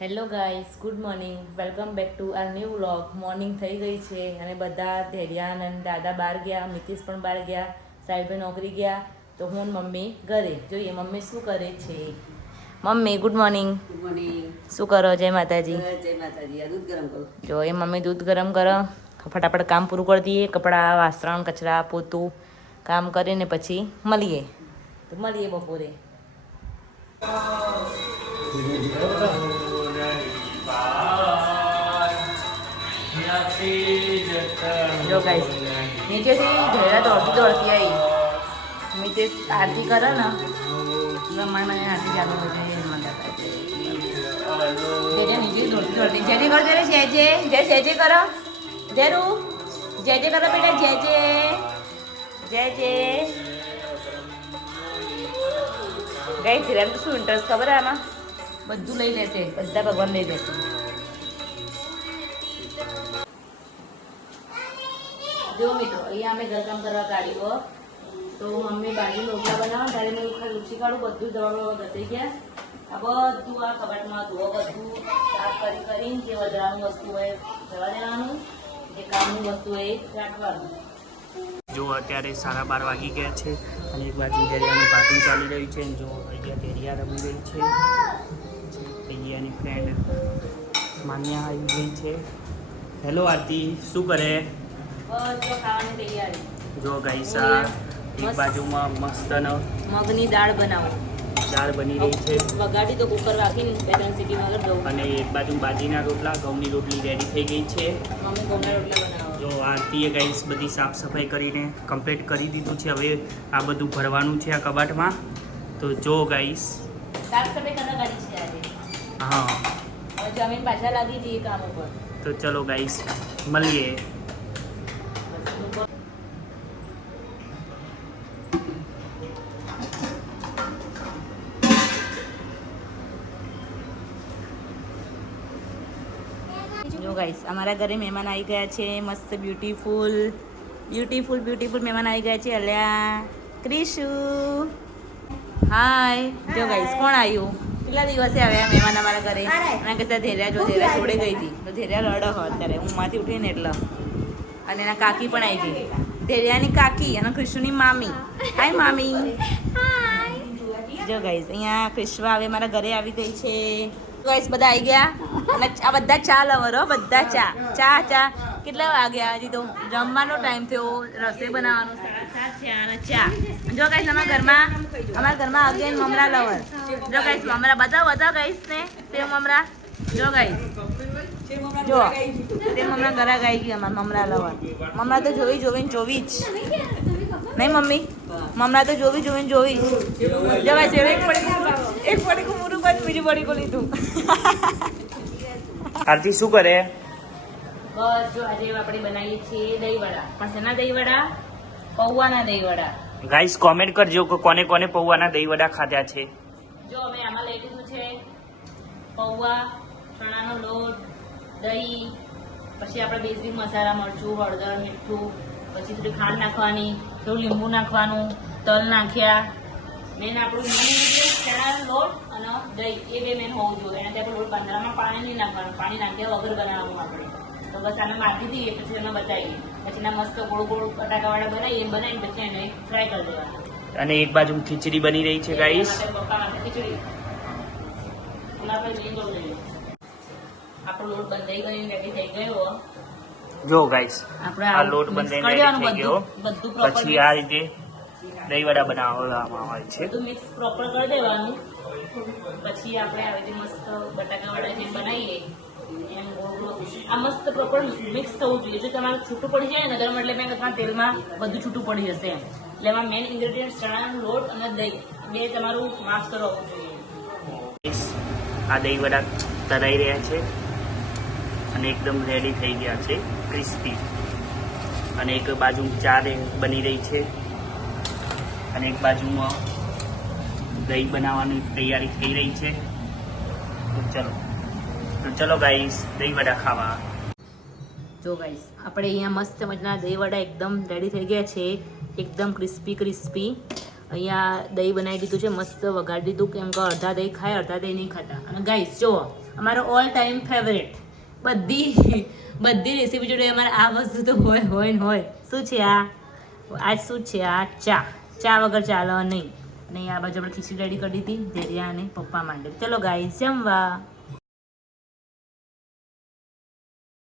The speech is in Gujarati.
Hello guys, good morning. Welcome back to our new vlog. Morning થઈ ગઈ છે અને બધા ધૈર્યાન અને દાદા બહાર ગયા, મિતિશ પણ બહાર ગયા, સાહેબે નોકરી ગયા, તો હું ને મમ્મી ઘરે. જોઈએ મમ્મી શું કરે છે. Mummy good morning. Good morning. શું કરો? જય માતાજી. જય માતાજી. આ દૂધ ગરમ કરું. જો એ મમ્મી દૂધ ગરમ કરો, ફટાફટ કામ પૂરું કરી દઈએ. કપડાં, વાસણ, કચરા, પોતું કામ કરીને પછી મળીએ. તો મળીએ બપોરે. જો ગાઈસ, નીચેથી ઘેરા દોડતી આવી. નીચે આરતી કરે ને મને આરતી ચાલુ હોય છે. નીચે દોડતી જય કરો જય જય કરો જયરૂ જય કરો બેટા જય ગઈ ફિલ્મ શું ઇન્ટરેસ્ટ ખબર આમાં બધું લઈ લેશે, બધા ભગવાન લઈ લેશે. જો મિત્રો અહીંયા અમે ઘરકામ કરવા કાઢ્યો તો મમ્મી બાજુ રોટલા બનાવો ત્યારે મેં લૂછી કાઢું, બધું દવા ઘસી ગયા. આ બધું આ કબાટમાં ધોવો, બધું સાફ કરીને જે વધારાનું વસ્તુ હોય જવા દેવાનું, જે કામની વસ્તુ હોય એ રાખવાનું. જો અત્યારે 12:30 વાગી ગયા છે અને એક બાજુ ડેરિયાનું કાર્ટૂન ચાલી રહ્યું છે. જો અહીંયા ડેરિયા રમી રહી છે, ડેરિયાની ફ્રેન્ડ માન્યા આવી ગઈ છે. હેલો આરતી, શું કરે? બસ જો ખાવાની તૈયારી. જો ગાઈસ, આ એક બાજુમાં મસ્ત મગની દાળ બનાવો, દાળ બની રહી છે વગાડી તો કુકર રાખીને 2-3 સીટી વગર દઉં. અને એક બાજુ બાજીના રોટલા, ઘઉંની રોટલી રેડી થઈ ગઈ છે. મમ્મી ઘઉંના રોટલા બનાવો. જો આરતીએ ગાઈસ બધી સાફ સફાઈ કરીને કમ્પ્લીટ કરી દીધું છે. હવે આ બધું ભરવાનું છે આ કબાટમાં. તો જો ગાઈસ, સાફ સફાઈ કરવા ગાડી છે આજે. હા, હવે જમીન પાછા લાગી જઈએ કામ ઉપર. તો ચલો ગાઈસ મળીએ. જો ગાઈસ, અમારા ઘરે મહેમાન આવી ગયા છે. મસ્ત બ્યુટીફુલ મહેમાન આવી ગયા છે. અલ્યા ક્રિશુ, હાય. જો ગાઈસ, કોણ આવ્યું? કેટલા દિવસે આવ્યા મહેમાન અમારા ઘરે? એના કરતા ધૈર્યા જોડે ગઈ હતી તો ધૈર્યા રડો હોય અત્યારે ઊંઘમાંથી ઉઠીને એટલે. અને એના કાકી પણ આવી ગઈ, ધૈર્યાની કાકી અને ક્રિશુની મામી. હાય મામી. જો ગાઈસ, અહીંયા ક્રિશુ આવે મારા ઘરે આવી ગઈ છે. ગાઈસ બધા આવી ગયા અને આ બધા ચા લવર હો, બધા ચા કેટલા વાગ્યા? હજી તો જમવાનો ટાઈમ થયો, રસોઈ બનાવવાનું 7:30 છે અને ચા. જો ગાઈસ, અમારા ઘરમાં અગેન મમરા લવર. જો ગાઈસ, મમરા બતાવો ગાઈસ ને તે મમરા. જો ગાઈસ, જો તે મમરા ઘરા ગાઈ ગઈ અમારા મમરા લવર. મમરા તો જોવી જ નહીં મમ્મી, મમરા તો જોવી જ. જો ગાઈસ, એક પડીકું મૂરું કરી બીજું પડીકું લીધું. આરતી શું કરે? બસ જો આજે આપણે બનાવીએ છીએ દહીંવડા. પણ શેના દહીંવડા? પૌવાના દહીંવડા. ગાઈસ કોમેન્ટ કરજો કે કોને કોને પૌવાના દહીં વડા ખાધા છે. જો અમે આમાં લઈ લીધું છે પૌવા, ચણાનો લોટ, દહીં, પછી આપણે બેઝિક મસાલા, મરચું, હળદર, મીઠું, પછી થોડી ખાંડ નાખવાની, થોડું લીંબુ નાખવાનું, તલ નાખ્યા. મેન આપણું ચણાનો લોટ અને દહીં એ બે મેન હોવું જોઈએ. એનાથી આપણે લોટ બાંધવામાં પાણી નહીં નાખવાનું, પાણી નાખ્યા વગર બનાવવાનું આપણે. તો બસ આને માખી દઈએ, પછી અમે બતાવીએ. પછી એના મસ્ત ગોળ બટાકાવાળા બનાવીને પછી એને ફ્રાય કરી દેવાના. અને એક બાજુ ખીચડી બની રહી છે ગાઈસ. ખીચડી આપણો લોટ બંધાઈ ગયો, રેડી થઈ ગયો. જો ગાઈસ, આપણે આ લોટ બંધાઈને રેડી થઈ ગયો. બધું પછી આ રીતે દહીં વડા બનાવવામાં આવે છે. બધું મિક્સ પ્રોપર કરી દેવાનું. પછી આપણે આવી રીતે મસ્ત બટાકાવાળા જે બનાવીએ એમ ગોળ આ મસ્ત પ્રોપર મિક્સ થવું જોઈએ. જો તમારે છૂટું પડી જાય ને ગરમ એટલે મેં તમારા તેલમાં બધું છૂટું પડી જશે એમ. એટલે એમાં મેઇન ઇન્ગ્રેડિયન્ટ ચણાનો લોટ અને દહીં બે તમારું માસ્ટર હોવું જોઈએ. આ દહીં વડા તળાઈ રહ્યા છે અને એકદમ રેડી થઈ ગયા છે, ક્રિસ્પી. અને એક બાજુ ચા બની રહી છે અને એક બાજુમાં દહીં બનાવવાની તૈયારી થઈ રહી છે. તો ચલો ગાઈસ, દહીં વડા ખાવા. જો ગાઈસ, આપણે અહીંયા મસ્ત મજાના દહીં વડા એકદમ રેડી થઈ ગયા છે, એકદમ ક્રિસ્પી. અહીંયા દહીં બનાવી દીધું છે, મસ્ત વઘારી દીધું, કેમ કે અડધા દહીં ખાય અડધા દહીં નહીં ખાતા. અને ગાઈસ જો અમારો ઓલ ટાઈમ ફેવરેટ. બધી રેસીપી જોડે અમારે આ વસ્તુ તો હોય ને હોય. શું છે આ? આજ શું છે આ? ચા વગર ચાલો નહીં. અને આ બાજુ આપણે ખીચડી રેડી કરી દીધી ધેરિયા અને પપ્પા માટે. ચલો ગાઈસ જમવા.